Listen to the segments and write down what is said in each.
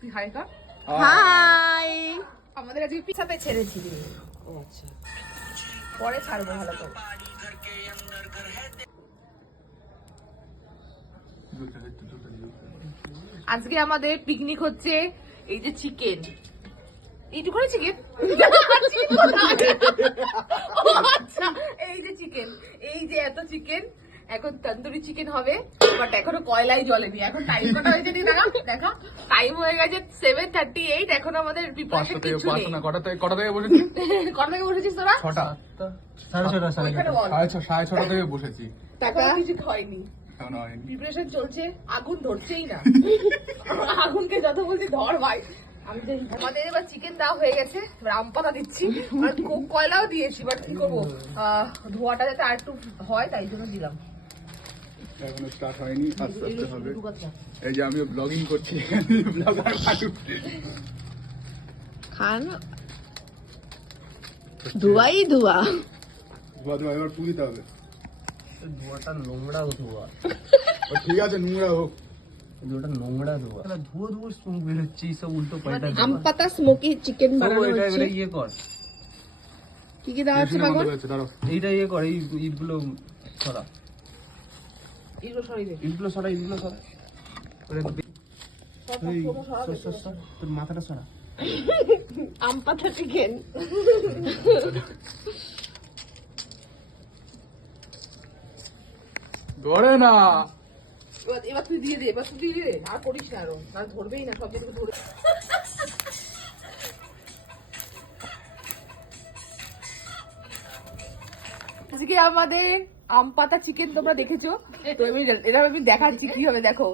তুই হাই কর। হাই। আমাদের আজকে পিছাতে ছেড়েছি। ও আচ্ছা, পরে ছাড়বো ভালো করে। আজকে আমাদের পিকনিক হচ্ছে। এই যে চিকেন, এইটুখানি চিকেন। আচ্ছা, এই যে চিকেন, এই যে এত চিকেন। এখন তন্দুরি চিকেন হবে, বাট এখনো কয়লাই জ্বলেনি। এখন টাইম কটা হয়েছে নি দেখা দেখা, টাইম হয়ে গেছে 7:38। এখন আমাদের প্রিপারেশন কিছু নেই। কটা থেকে বসেছি? কটা থেকে বসেছিস তোরা? 6টা, ওইখানে বল। 6:30 থেকে বসেছি, টাকা কিছু হয়নি, এখনো হয়নি। প্রিপারেশন চলছে। আগুন ধরছেই না। আগুনকে যত বলছি ধর ভাই। আমি যে আমাদের এবার চিকেন দেওয়া হয়ে গেছে, এবার আম পাতা দিচ্ছি, আর খুব কয়লাও দিয়েছি, বাট কি করবো, ধোয়াটা যাতে আর একটু হয় তাই জন্য দিলাম। এখনো স্টার্ট হয়নি, আস্তে আস্তে হবে। ঢুকাচ্ছি। এই যে আমিও ব্লগিং করছি, ব্লগার কাটুক। খান ধোয়াই ধোয়া। ধোয়া এবার পুরিতে হবে। ধোয়াটা নোংরা ধোয়া, ও ঠিক আছে, নোংরা হোক। ধোয়াটা নোংরা ধোয়া, ধোয়া ধোয়া সুখ বেরোচ্ছে, সব উল্টো পাল্টা। আম পাতা স্মোকি চিকেন বানানো হচ্ছে। ইয়ে কর, কি কি দেওয়া হচ্ছে পাগল? দাঁড়াও, এইটা ইয়ে কর, এই ইটগুলো সরা, এগুলো সরিয়ে দে। ইটগুলো সরা, ইটগুলো সরা। এই, সর, সর, তোর মাথাটা সরা। আম পাতা চিকেন। ধরে না। এবার তুই দিয়ে দে, এবার তুই দিয়ে দে, আর করিস না আরো, না ধরবেই না, সব কিছু ধরে। আজকে আমাদের আম পাতা চিকেন তোমরা দেখেছো, তো এটা আমি দেখাচ্ছি কি হবে। দেখো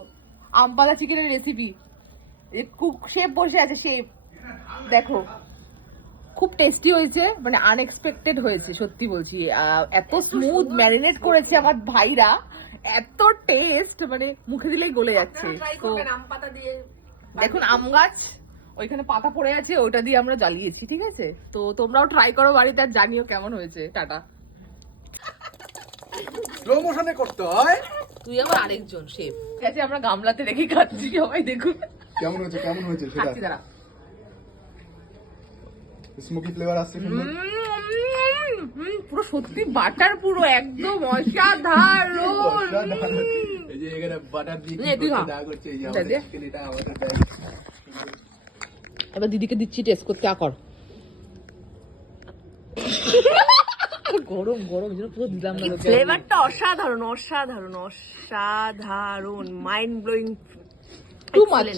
আম পাতা চিকেনের রেসিপি। কুক শেফ বসে আছে, শেফ দেখো। খুব টেস্টি হয়েছে, মানে আনএক্সপেক্টেড হয়েছে, সত্যি বলছি। এত স্মুথ ম্যারিনেট করেছে আমার ভাইরা, এত টেস্ট, মানে মুখে দিলেই গলে যাচ্ছে। তো দেখুন আম গাছ ওইখানে পাতা পড়ে আছে, ওটা দিয়ে আমরা জ্বালিয়েছি, ঠিক আছে? তো তোমরাও ট্রাই করো বাড়িতে, আর জানিও কেমন হয়েছে। টাটা। স্লো মোশনে করতে হয়। তুই আবার আরেকজন শেফ গেছে, আমরা গামলাতে রেখে খাচ্ছি, সবাই দেখুন কেমন হয়েছে, কেমন হয়েছে সেটা। খাচ্ছি দাঁড়া। স্মোকি ফ্লেভার আসছে সুন্দর। পুরো সত্যি বাটার, পুরো একদম অসাধারণ। এই যে এখানে বাটার দিয়ে নে, তুই খা। দেওয়া করছে, এই যে দে, দে। আমাদের চিকেন, এটা আমাদের দেয়। এবার দিদিকে দিচ্ছি টেস্ট করতে, আকর। গরম গরম যেন পুরো দিলাম না। ফ্লেভারটা অসাধারণ, অসাধারণ, অসাধারণ, মাইন্ড ব্লোয়িং, টু মাচ।